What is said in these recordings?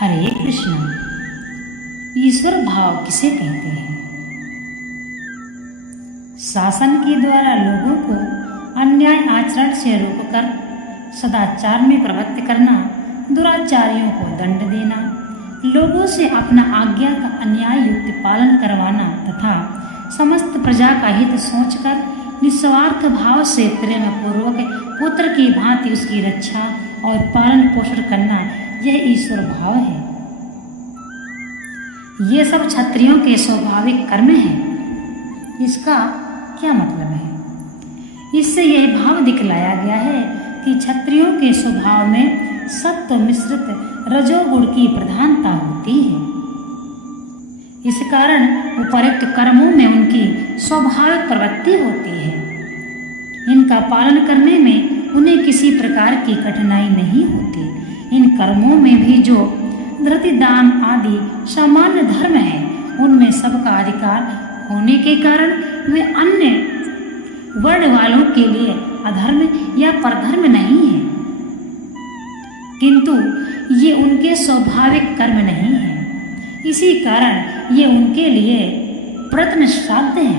हरे कृष्ण। ईश्वर भाव किसे कहते हैं? शासन के द्वारा लोगों को अन्याय आचरण से रोककर सदाचार में प्रवृत्त करना, दुराचारियों को दंड देना, लोगों से अपना आज्ञा का अन्याय युक्त पालन करवाना तथा समस्त प्रजा का हित सोचकर निस्वार्थ भाव से प्रेम पूर्वक पुत्र की भांति उसकी रक्षा और पालन पोषण करना, यह ईश्वर भाव है। ये सब क्षत्रियों के स्वाभाविक कर्म हैं। इसका क्या मतलब है? इससे यह भाव दिखलाया गया है कि क्षत्रियों के स्वभाव में सत्व मिश्रित रजोगुण की प्रधानता होती है। इस कारण उपर्युक्त कर्मों में उनकी स्वाभाविक प्रवृत्ति होती है। इनका पालन करने में उन्हें किसी प्रकार की कठिनाई नहीं होती। इन कर्मों में भी जो धृति दान आदि सामान्य धर्म है, उनमें सबका अधिकार होने के कारण वे अन्य वर्ण वालों के लिए अधर्म या परधर्म नहीं है, किंतु ये उनके स्वाभाविक कर्म नहीं है। इसी कारण ये उनके लिए प्रयत्न श्राद्ध है।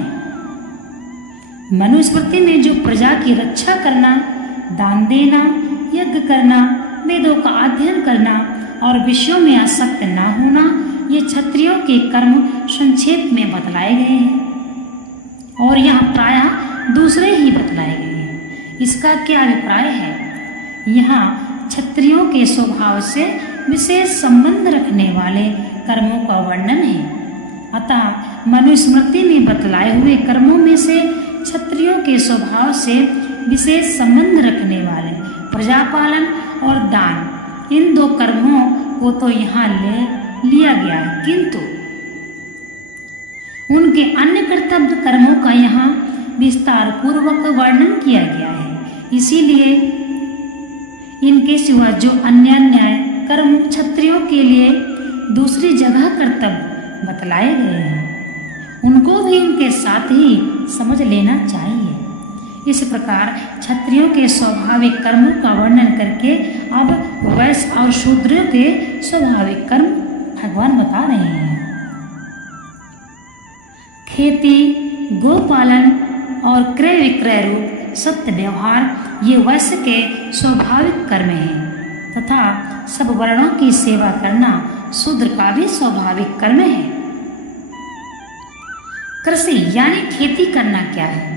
मनुस्मृति में जो प्रजा की रक्षा करना, दान देना, यज्ञ करना, वेदों का अध्ययन करना और विषयों में आसक्त न होना, ये क्षत्रियों के कर्म संक्षेप में बतलाए गए हैं और यहाँ प्रायः दूसरे ही बतलाए गए हैं। इसका क्या अभिप्राय है? यहाँ क्षत्रियों के स्वभाव से विशेष संबंध रखने वाले कर्मों का वर्णन है। अतः मनुस्मृति में बतलाए हुए कर्मों में से क्षत्रियों के स्वभाव से विशेष संबंध रखने वाले प्रजापालन और दान, इन दो कर्मों को तो यहाँ ले लिया गया है, किंतु उनके अन्य कर्तव्य कर्मों का यहाँ विस्तार पूर्वक वर्णन किया गया है। इसीलिए इनके सिवा जो अन्य न्याय कर्म क्षत्रियों के लिए दूसरी जगह कर्तव्य बतलाए गए हैं, उनको भी उनके साथ ही समझ लेना चाहिए। इस प्रकार क्षत्रियों के स्वाभाविक कर्मों का वर्णन करके अब वैश्य और शूद्रों के स्वाभाविक कर्म भगवान बता रहे हैं। खेती, गोपालन और क्रय विक्रय रूप सत्य व्यवहार, ये वैश्य के स्वाभाविक कर्म हैं तथा सब वर्णों की सेवा करना शूद्र का भी स्वाभाविक कर्म है। कृषि यानी खेती करना क्या है?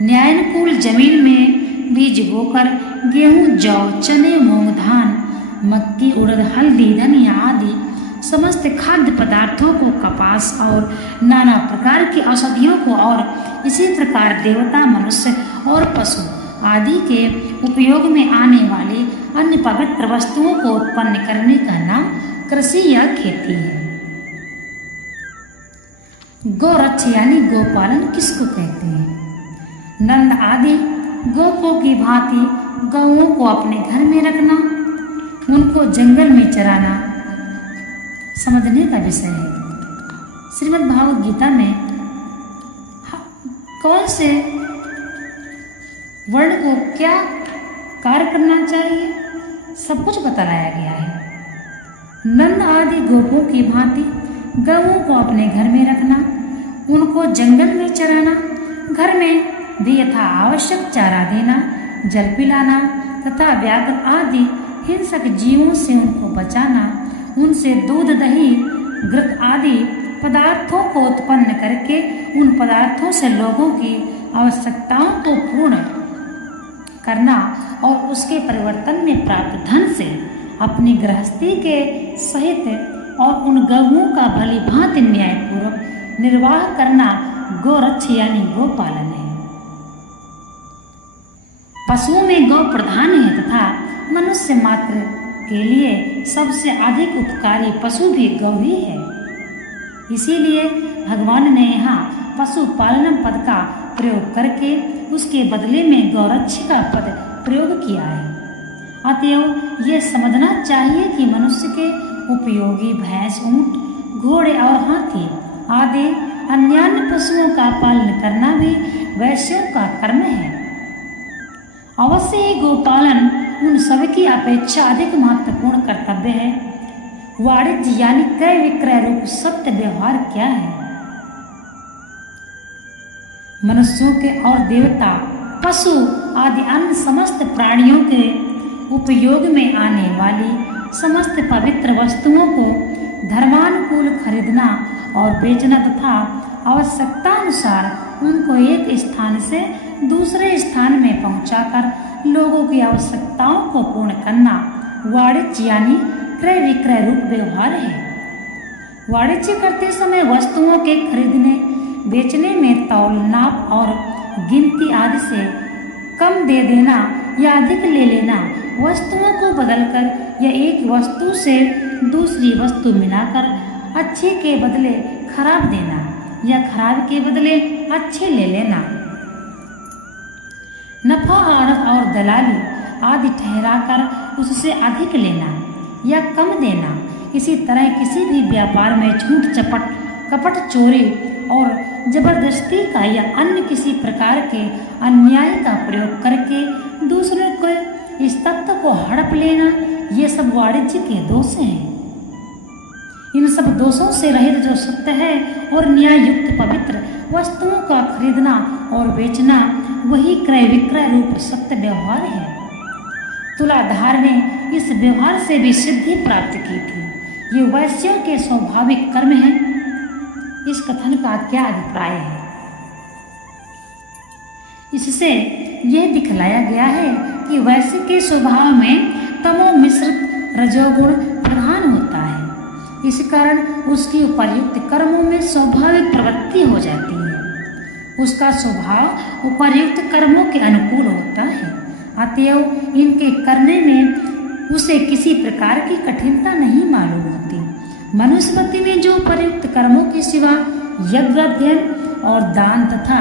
न्यायानुकूल जमीन में बीज बोकर गेहूं, जौ, चने, मूंग, धान, मक्की, उड़द, हल्दी, धनिया आदि समस्त खाद्य पदार्थों को, कपास और नाना प्रकार की औषधियों को और इसी प्रकार देवता, मनुष्य और पशु आदि के उपयोग में आने वाली अन्य पवित्र वस्तुओं को उत्पन्न करने का नाम कृषि या खेती है। गौरक्ष यानी गोपालन किसको कहते हैं? नंद आदि गोपों की भांति गौओं को अपने घर में रखना, उनको जंगल में चराना समझने का विषय है। श्रीमद् भागवत गीता में कौन से वर्ण को क्या कार्य करना चाहिए, सब कुछ बताया गया है। नंद आदि गोपों की भांति गौओं को अपने घर में रखना, उनको जंगल में चराना, घर में भी यथा आवश्यक चारा देना, जल पिलाना तथा व्याघ्र आदि हिंसक जीवों से उनको बचाना, उनसे दूध, दही, घृत आदि पदार्थों को उत्पन्न करके उन पदार्थों से लोगों की आवश्यकताओं को पूर्ण करना और उसके परिवर्तन में प्राप्त धन से अपनी गृहस्थी के सहित और उन गौओं का भली भांति न्यायपूर्वक निर्वाह करना गोरक्ष यानी गोपालन है। पशुओं में गौ प्रधान है तथा मनुष्य मात्र के लिए सबसे अधिक उपकारी पशु भी गौ ही है। इसीलिए भगवान ने यहाँ पशुपालनम पद का प्रयोग करके उसके बदले में गौरक्ष का पद प्रयोग किया है। अतएव यह समझना चाहिए कि मनुष्य के उपयोगी भैंस, ऊंट, घोड़े और हाथी आदि अन्य पशुओं का पालन करना भी वैश्यों का कर्म है। अवश्य ही गोपालन उन सब की अपेक्षा अधिक महत्वपूर्ण कर्तव्य है। वाणिज्य यानी क्रय विक्रय रूप सत्य व्यवहार क्या है? मनुष्यों के और देवता, पशु आदि अन्य समस्त प्राणियों के उपयोग में आने वाली समस्त पवित्र वस्तुओं को धर्मानुकूल खरीदना और बेचना तथा आवश्यकता अनुसार उनको एक स्थान से दूसरे स्थान में पहुंचाकर लोगों की आवश्यकताओं को पूर्ण करना वाणिज्य यानी क्रय विक्रय रूप व्यवहार है। वाणिज्य करते समय वस्तुओं के खरीदने बेचने में तौल नाप और गिनती आदि से कम दे देना या अधिक ले लेना, वस्तुओं को बदलकर या एक वस्तु से दूसरी वस्तु मिलाकर अच्छे के बदले खराब देना या खराब के बदले अच्छे ले लेना, नफा और दलाली आदि ठहराकर उससे अधिक लेना या कम देना। इसी तरह किसी भी व्यापार में झूठ कपट चोरी और जबरदस्ती का या अन्य किसी प्रकार के अन्याय का प्रयोग करके दूसरों को इस तत्व को हड़प लेना, ये सब वाणिज्य के दोष हैं। इन सब दोषों से रहित जो सत्य है और न्याय युक्त पवित्र वस्तुओं का खरीदना और बेचना, वही क्रय विक्रय रूप सत्य व्यवहार है। तुलाधार ने इस व्यवहार से भी सिद्धि प्राप्त की थी। ये वैश्यों के स्वाभाविक कर्म है। इस कथन का क्या अभिप्राय है? इससे यह दिखलाया गया है कि वैश्य के स्वभाव में तमो मिश्रित रजोगुण प्रधान होता है। इस कारण उसकी उपर्युक्त कर्मों में स्वाभाविक प्रवृत्ति हो जाती है। उसका स्वभाव उपर्युक्त कर्मों के अनुकूल होता है। अतएव इनके करने में उसे किसी प्रकार की कठिनता नहीं मालूम होती। मनुस्मृति में जो उपर्युक्त कर्मों के सिवा यज्ञ अध्ययन और दान तथा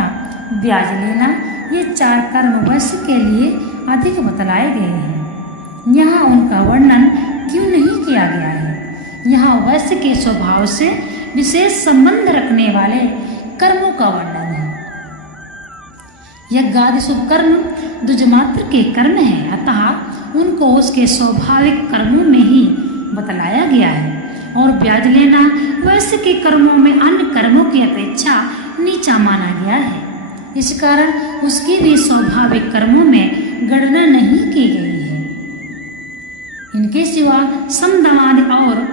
ब्याज लेना, ये 4 कर्म वैश्य के लिए अधिक बतलाए गए हैं। यहाँ उनका वर्णन क्यों नहीं किया गया है? यहाँ वैश्य के स्वभाव से विशेष संबंध रखने वाले कर्मों का वर्णन है। यज्ञादि शुभ कर्म द्विजमात्र के कर्म है, अतः उनको उसके स्वाभाविक कर्मों में ही बतलाया गया है। और ब्याज लेना वैश्य के कर्मों में अन्य कर्मों की अपेक्षा नीचा माना गया है। इस कारण उसकी भी स्वाभाविक कर्मों में गणना नहीं की गई है। इनके सिवा समदमादि और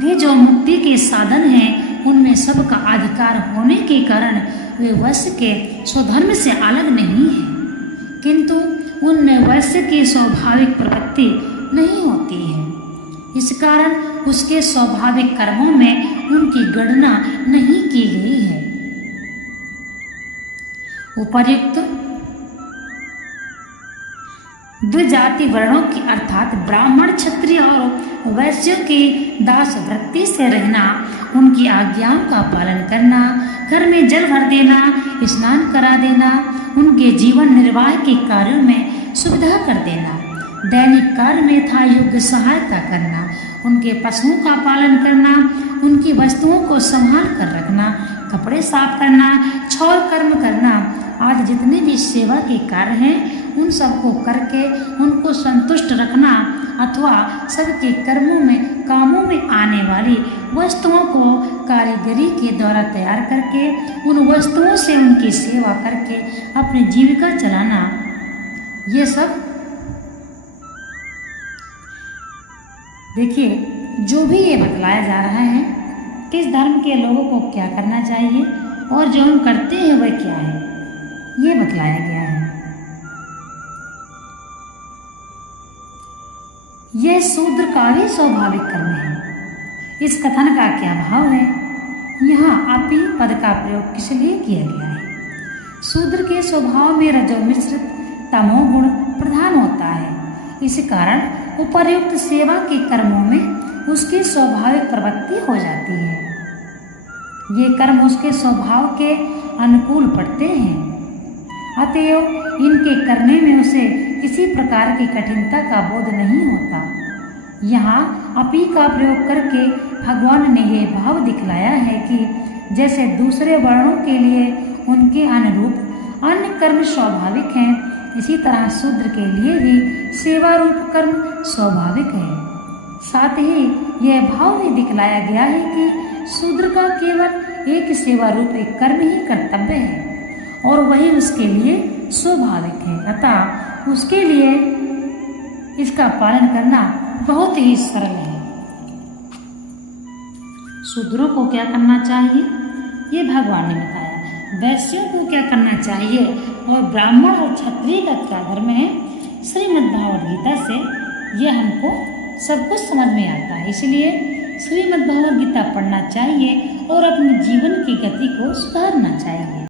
भी जो मुक्ति के साधन हैं, उनमें सबका अधिकार होने के कारण वे वैश्य के स्वधर्म से अलग नहीं है, किंतु उनमें वैश्य की स्वाभाविक प्रवृत्ति नहीं होती है। इस कारण उसके स्वाभाविक कर्मों में उनकी गणना नहीं की गई है। उपर्युक्त द्विजाति वर्णों की अर्थात ब्राह्मण, क्षत्रिय और वैश्यों की दास वृत्ति से रहना, उनकी आज्ञाओं का पालन करना, घर में जल भर देना, स्नान करा देना, उनके जीवन निर्वाह के कार्यों में सुविधा कर देना, दैनिक कार्य में था योग्य सहायता करना, उनके पशुओं का पालन करना, उनकी वस्तुओं को संभाल कर रखना, कपड़े साफ करना, छौर कर्म करना आदि जितने भी सेवा के कार्य हैं, उन सबको करके उनको संतुष्ट रखना अथवा सबके कर्मों में कामों में आने वाली वस्तुओं को कारीगरी के द्वारा तैयार करके उन वस्तुओं से उनकी सेवा करके अपनी जीविका चलाना, ये सब देखिए जो भी ये बतलाया जा रहा है किस धर्म के लोगों को क्या करना चाहिए और जो हम करते हैं वह क्या है, ये बतलाया गया है। यह शूद्र का भी स्वाभाविक कर्म है। इस कथन का क्या भाव है? यहाँ अपी पद का प्रयोग किस लिए किया गया है? शूद्र के स्वभाव में रजो मिश्रित तमोगुण प्रधान होता है। इस कारण उपर्युक्त सेवा के कर्मों में उसकी स्वाभाविक प्रवृत्ति हो जाती है। ये कर्म उसके स्वभाव के अनुकूल पड़ते हैं, अतएव इनके करने में उसे किसी प्रकार की कठिनता का बोध नहीं होता। यहाँ अपी का प्रयोग करके भगवान ने ये भाव दिखलाया है कि जैसे दूसरे वर्णों के लिए उनके अनुरूप अन्य कर्म स्वाभाविक हैं, इसी तरह शूद्र के लिए भी सेवा रूप कर्म स्वाभाविक है। साथ ही यह भाव भी दिखलाया गया है कि शूद्र का केवल एक सेवा रूप एक कर्म ही कर्तव्य है और वही उसके लिए स्वाभाविक है, अतः उसके लिए इसका पालन करना बहुत ही सरल है। शूद्रों को क्या करना चाहिए ये भगवान ने बताया, वैश्यों को क्या करना चाहिए और ब्राह्मण और क्षत्रिय का क्या धर्म है। श्रीमद् भागवत गीता से यह हमको सब कुछ समझ में आता है, इसलिए श्रीमद् भागवत गीता पढ़ना चाहिए और अपने जीवन की गति को सुधारना चाहिए।